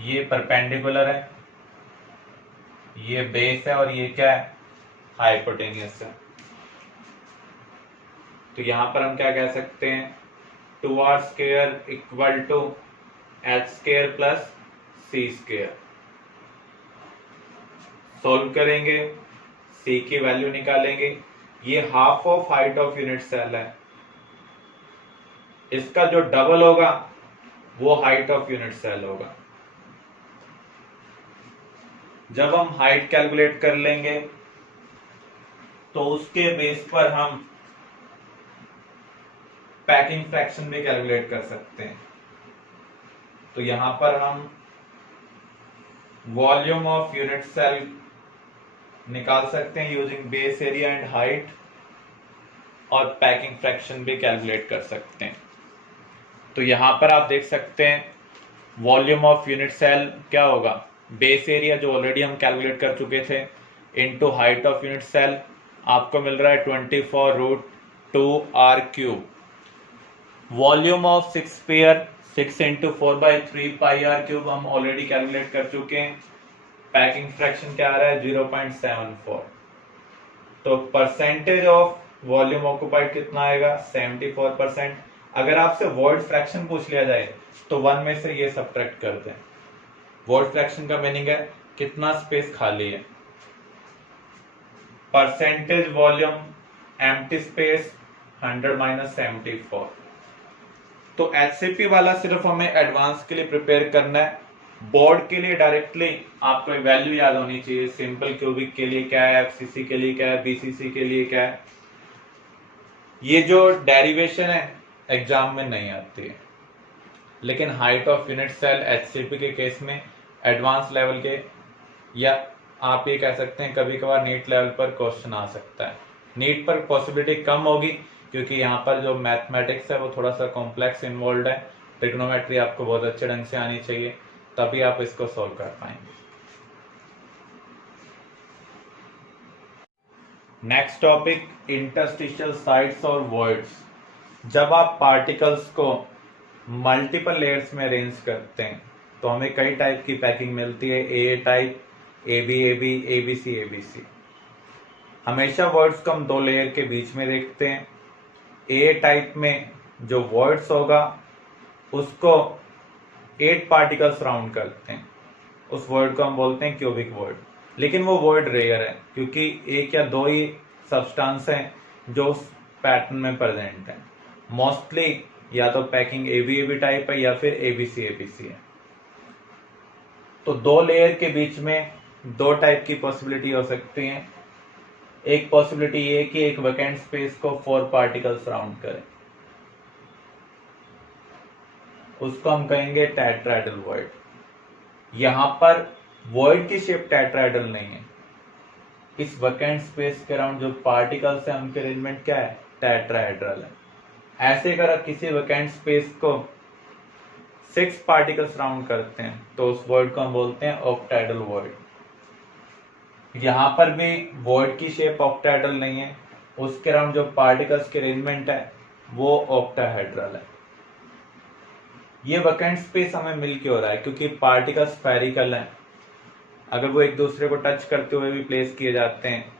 ये परपेंडिकुलर है, ये बेस है और ये क्या है हाइपोटेनियस है। तो यहां पर हम क्या कह सकते हैं 2r² = h² + c²। सोल्व करेंगे, सी की वैल्यू निकालेंगे। ये half of height of unit cell है, इसका जो डबल होगा वो हाइट ऑफ यूनिट सेल होगा। जब हम हाइट कैलकुलेट कर लेंगे तो उसके बेस पर हम पैकिंग फ्रैक्शन भी कैलकुलेट कर सकते हैं। तो यहां पर हम वॉल्यूम ऑफ यूनिट सेल निकाल सकते हैं using base area and height, और पैकिंग फ्रैक्शन भी कैलकुलेट कर सकते हैं। तो यहां पर आप देख सकते हैं वॉल्यूम ऑफ यूनिट सेल क्या होगा, बेस एरिया जो ऑलरेडी हम कैलकुलेट कर चुके थे into height of unit cell, आपको मिल रहा है 24√2r³। Volume of 6 sphere 6 into 4/3πr³ हम ऑलरेडी कैलकुलेट कर चुके हैं। पैकिंग फ्रैक्शन क्या आ रहा है 0.74। तो परसेंटेज ऑफ वॉल्यूम ऑक्युपाइड कितना आएगा 74%। अगर आपसे वॉइड फ्रैक्शन पूछ लिया जाए तो 1 में से ये सब्ट्रैक्ट कर दें। वॉइड फ्रैक्शन का मीनिंग है कितना स्पेस खाली है। Percentage volume empty space 100 - 74। तो एचसीपी वाला सिर्फ हमें एडवांस के लिए प्रिपेयर करना है। बोर्ड के लिए डायरेक्टली आपको वैल्यू याद होनी चाहिए, सिंपल क्यूबिक के लिए क्या है, एफसीसी के लिए क्या है, बीसीसी के लिए क्या है। ये जो डेरिवेशन है एग्जाम में नहीं आती है, लेकिन height of unit cell HCP के केस में एडवांस लेवल के, या आप ये कह सकते हैं कभी कभार नीट लेवल पर क्वेश्चन आ सकता है। नीट पर पॉसिबिलिटी कम होगी क्योंकि यहाँ पर जो मैथमेटिक्स है वो थोड़ा सा कॉम्प्लेक्स इन्वॉल्व है। ट्रिग्नोमेट्री आपको बहुत अच्छे ढंग से आनी चाहिए, तभी आप इसको सॉल्व कर पाएंगे। नेक्स्ट टॉपिक इंटरस्टिशियल साइट्स और वॉइड्स। जब आप पार्टिकल्स को मल्टीपल लेयर्स में अरेंज करते हैं तो हमें कई टाइप की पैकिंग मिलती है, A type, A B, ABC, ABC. हमेशा वर्ड्स को हम 2 लेयर के बीच में देखते हैं। ए टाइप में जो वर्ड्स होगा उसको 8 पार्टिकल्स राउंड करते हैं, उस वर्ड को हम बोलते हैं क्यूबिक वर्ड। लेकिन वो वर्ड रेयर है क्योंकि 1 या 2 ही सब्सटेंस हैं जो उस पैटर्न में प्रेजेंट है। मोस्टली या तो पैकिंग एबी टाइप है या फिर एबीसी है। तो 2 लेयर के बीच में 2 टाइप की पॉसिबिलिटी हो सकती है। एक पॉसिबिलिटी ये कि एक वैकेंट स्पेस को 4 पार्टिकल्स राउंड करें, उसको हम कहेंगे टेट्राहेड्रल वॉइड। यहां पर वॉइड की शेप टेट्राहेड्रल नहीं है, इस वैकेंट स्पेस के अराउंड जो पार्टिकल्स है उनके अरेंजमेंट क्या है, टेट्राहेड्रल है। ऐसे अगर आप किसी वैकेंट स्पेस को 6 पार्टिकल्स राउंड करते हैं तो उस वॉइड को हम बोलते हैं ऑक्टाहेड्रल वॉइड। यहां पर भी वॉइड की शेप ऑक्टाहेड्रल नहीं है, उसके अराउंड जो पार्टिकल्स के अरेंजमेंट है वो ऑक्टाहेड्रल है। ये वैकेंट स्पेस हमें मिल के हो रहा है क्योंकि पार्टिकल्स स्फेरिकल हैं। अगर वो एक दूसरे को टच करते हुए भी प्लेस किए जाते हैं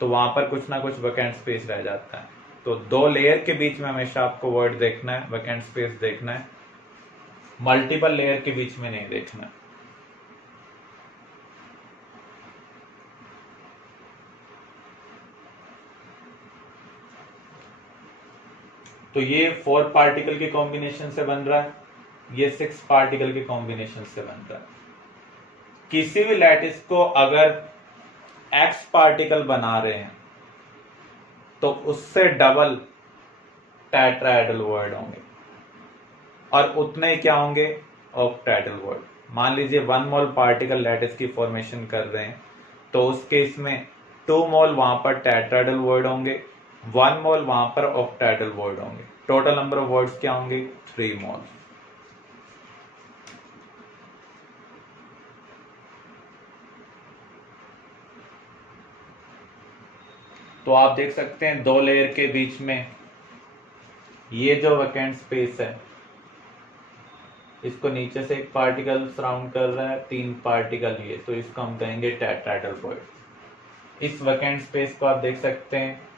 तो वहां पर कुछ ना कुछ वैकेंट स्पेस रह जाता है। तो 2 लेयर के बीच में हमेशा आपको वॉइड देखना है, वैकेंट स्पेस देखना है, मल्टीपल लेयर के बीच में नहीं देखना है। तो ये 4 पार्टिकल के कॉम्बिनेशन से बन रहा है, ये 6 पार्टिकल के कॉम्बिनेशन से बन रहा है। किसी भी लैटिस को अगर x पार्टिकल बना रहे हैं तो उससे डबल टेट्राहेड्रल वॉइड होंगे और उतने ही क्या होंगे, ऑक्टाहेड्रल वॉइड। मान लीजिए 1 मोल पार्टिकल लैटिस की फॉर्मेशन कर रहे हैं तो उस केस में 2 मोल वहां पर टेट्राहेड्रल वॉइड होंगे, 1 मोल वहां पर ऑक्टाहेड्रल वॉइड होंगे। टोटल नंबर ऑफ वॉइड्स क्या होंगे, 3 मोल। तो आप देख सकते हैं 2 लेयर के बीच में ये जो वैकेंट स्पेस है इसको नीचे से एक पार्टिकल सराउंड कर रहा है, 3 पार्टिकल ये, तो इसको हम कहेंगे टेट्राहेड्रल वॉइड। इस वैकेंट स्पेस को आप देख सकते हैं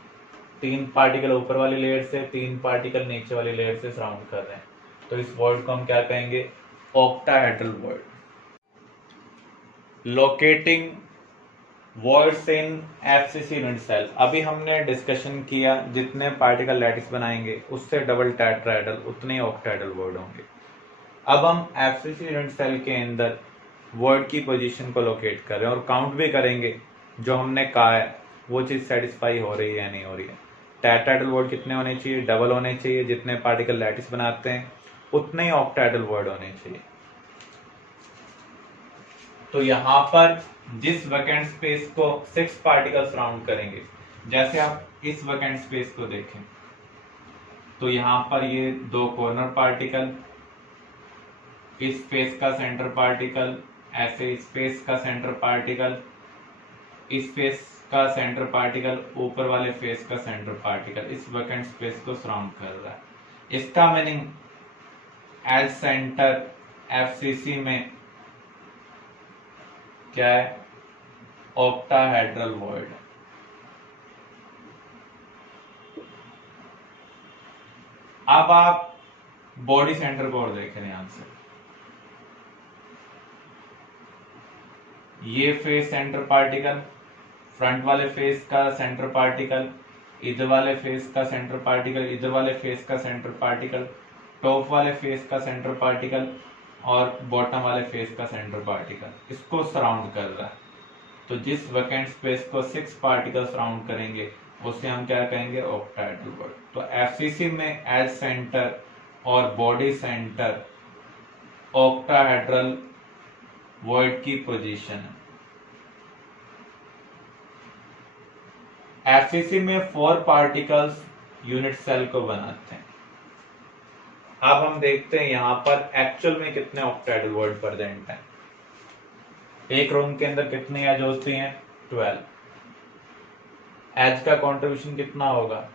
3 पार्टिकल ऊपर वाली लेयर से, 3 पार्टिकल नीचे वाली लेयर से सराउंड कर रहे हैं, तो इस वॉइड को हम क्या कहेंगे, octahedral void. Locating voids in FCC unit cell. अभी हमने डिस्कशन किया जितने पार्टिकल लैटिस बनाएंगे उससे डबल टेट्राहेड्रल उतने ही ऑक्टाहेड्रल वॉइड होंगे। अब हम एफसीसी यूनिट सेल के अंदर वॉइड की पोजीशन को लोकेट कर रहे हैं और काउंट भी करेंगे जो हमने कहा है वो चीज़ सेटिस्फाई हो रही है या नहीं हो रही है। टेट्राहेड्रल वॉइड कितने होने चाहिए? डबल होने चाहिए। जितने पार्टिकल लैटिस बनाते हैं उतने ही ऑक्टाहेड्रल वॉइड होने चाहिए। तो यहाँ पर जिस वैकेंट स्पेस को 6 पार्टिकल्स राउंड करेंगे, जैसे आप इस वैकेंट स्पेस को देखें तो यहाँ पर ये 2 कॉर्नर पार्टिकल, इस फेस का सेंटर पार्टिकल, ऐसे इस फेस का सेंटर पार्टिकल, इस फेस का सेंटर पार्टिकल, ऊपर वाले फेस का सेंटर पार्टिकल इस वैकेंट स्पेस को सराउंड कर रहा है। इसका मीनिंग एज सेंटर एफसीसी में क्या है? Octahedral void. अब आप बॉडी सेंटर को और देखें ध्यान से। ये फेस सेंटर पार्टिकल, फ्रंट वाले फेस का सेंटर पार्टिकल, इधर वाले फेस का सेंटर पार्टिकल, इधर वाले फेस का सेंटर पार्टिकल, टॉप वाले फेस का सेंटर पार्टिकल और बॉटम वाले फेस का सेंटर पार्टिकल, इसको सराउंड कर रहा है। तो जिस वैकेंट स्पेस को 6 पार्टिकल सराउंड करेंगे उसे हम क्या कहेंगे? Octahedral void. तो एफसीसी में एज सेंटर और बॉडी सेंटर ऑक्टाहेड्रल वॉइड की पोजीशन है। एफसीसी में 4 पार्टिकल्स यूनिट सेल को बनाते हैं। अब हम देखते हैं यहां पर एक्चुअल में कितने ऑक्टाहेड्रल वॉइड प्रेजेंट हैं। एक रूम के अंदर कितनी एज होती हैं? 12। एज का कंट्रीब्यूशन कितना होगा?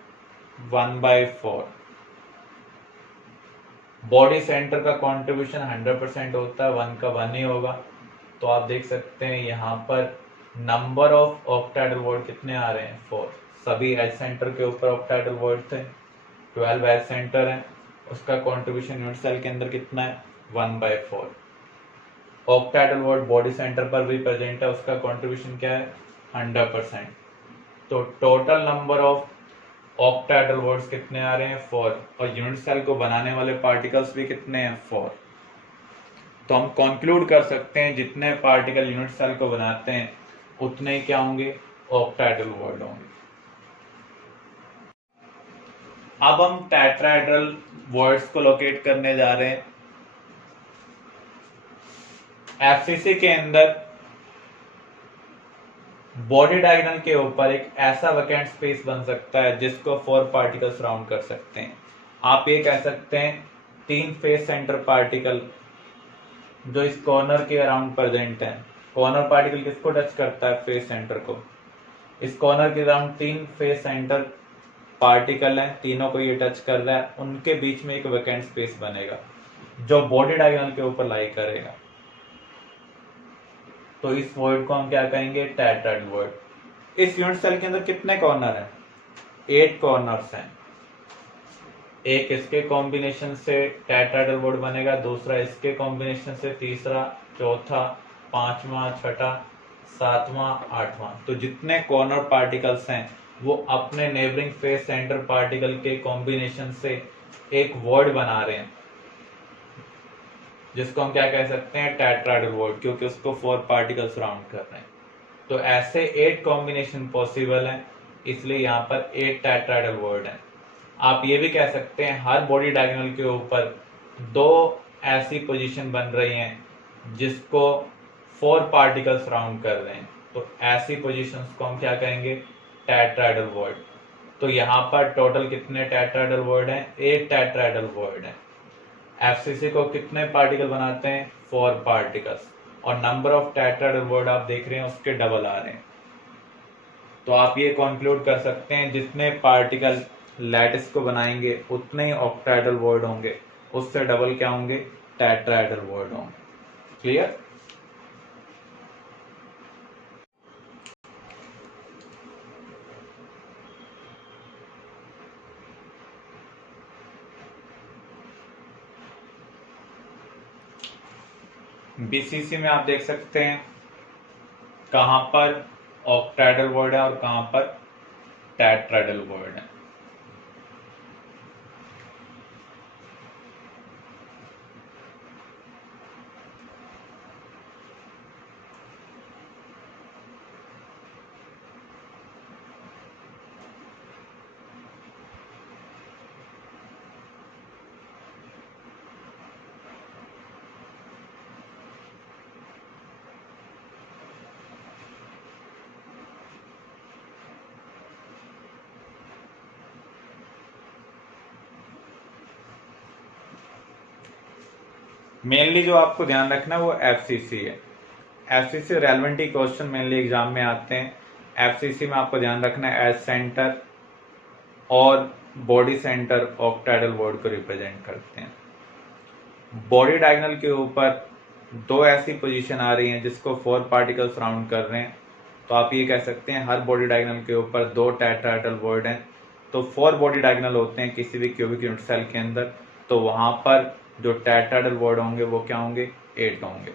1/4। बॉडी सेंटर का कंट्रीब्यूशन 100% होता है, 1 का 1 ही होगा। तो आप देख सकते हैं यहाँ पर नंबर ऑफ ऑक्टाहेड्रल वॉइड कितने आ रहे हैं? 4। सभी एज सेंटर के ऊपर ऑक्टाहेड्रल वॉइड थे, 12 एज सेंटर है, उसका कंट्रीब्यूशन यूनिट सेल के अंदर कितना है? 1/4। ऑक्टाहेड्रल वॉइड बॉडी सेंटर पर भी प्रेजेंट है, उसका कंट्रीब्यूशन क्या है? 100%। तो total number of octahedral voids कितने आ रहे हैं? 4। और यूनिट सेल को बनाने वाले पार्टिकल्स भी कितने हैं? 4। तो हम कंक्लूड कर सकते हैं जितने पार्टिकल यूनिट सेल को बनाते हैं उतने क्या होंगे? ऑक्टाहेड्रल वॉइड होंगे। अब हम टेट्राहेड्रल वॉइड्स को लोकेट करने जा रहे हैं। एफसीसी के अंदर बॉडी डायगोनल के ऊपर एक ऐसा वैकेंट स्पेस बन सकता है जिसको 4 पार्टिकल्स राउंड कर सकते हैं। आप ये कह सकते हैं 3 फेस सेंटर पार्टिकल जो इस कॉर्नर के अराउंड प्रेजेंट है। कॉर्नर पार्टिकल किसको टच करता है? फेस सेंटर को। इस कॉर्नर के अराउंड 3 फेस सेंटर पार्टिकल हैं, तीनों को ये टच कर रहा है, उनके बीच में एक वैकेंट स्पेस बनेगा जो बॉडी डायगोनल के ऊपर लाई करेगा। तो इस वॉइड को हम क्या कहेंगे? Tetrahedral void. इस यूनिट सेल के अंदर कितने कॉर्नर हैं? 8 कॉर्नर्स हैं। एक इसके कॉम्बिनेशन से टेट्राहेड्रल वॉइड बनेगा, दूसरा इसके कॉम्बिनेशन से, तीसरा, चौथा, 5वां, 6वां, 7वां, 8वां। तो जितने कॉर्नर पार्टिकल्स हैं वो अपने नेबरिंग फेस सेंटर पार्टिकल के कॉम्बिनेशन से एक वॉइड बना रहे हैं जिसको हम क्या कह सकते हैं? टेट्राहेड्रल वॉइड, क्योंकि उसको 4 पार्टिकल्स राउंड कर रहे हैं। तो ऐसे 8 कॉम्बिनेशन पॉसिबल हैं, इसलिए यहाँ पर 8 टेट्राहेड्रल वॉइड हैं। आप ये भी कह सकते हैं हर बॉडी डायगोनल के ऊपर 2 ऐसी पोजीशन बन रही हैं जिसको 4 पार्टिकल्स राउंड कर रहे हैं। तो ऐसी पोजीशंस को हम क्या कहेंगे? Tetrahedral void. तो यहाँ पर टोटल कितने टेट्राहेड्रल वॉइड हैं? 8 टेट्राहेड्रल वॉइड हैं। एफसीसी को कितने पार्टिकल बनाते हैं? 4 पार्टिकल्स। और नंबर ऑफ टेट्राहेड्रल वॉइड आप देख रहे हैं उसके डबल आ रहे हैं। तो आप ये कंक्लूड कर सकते हैं जितने पार्टिकल लैटिस को बनाएंगे उतने ही ऑक्टाहेड्रल वॉइड होंगे, उससे डबल क्या होंगे? टेट्राहेड्रल वॉइड होंगे। क्लियर? बीसीसी में आप देख सकते हैं कहां पर ऑक्टाहेड्रल वॉइड है और कहाँ पर टेट्राहेड्रल वॉइड है। मेनली जो आपको ध्यान रखना है वो एफसीसी है। एफसीसी रेलेवेंटी क्वेश्चन मेनली एग्जाम में आते हैं। एफसीसी में आपको ध्यान रखना है एज सेंटर और बॉडी सेंटर ऑक्टाहेड्रल वॉइड को रिप्रेजेंट करते हैं। बॉडी डायगोनल के ऊपर दो ऐसी पोजीशन आ रही हैं जिसको 4 पार्टिकल्स राउंड कर रहे हैं, तो आप ये कह सकते हैं हर बॉडी डायगोनल के ऊपर 2 टेट्राहेड्रल वॉइड हैं। तो 4 बॉडी डायगोनल होते हैं किसी भी क्यूबिक यूनिट सेल के अंदर, तो वहां पर जो टेट्राहेड्रल वॉइड होंगे वो क्या होंगे, 8 होंगे।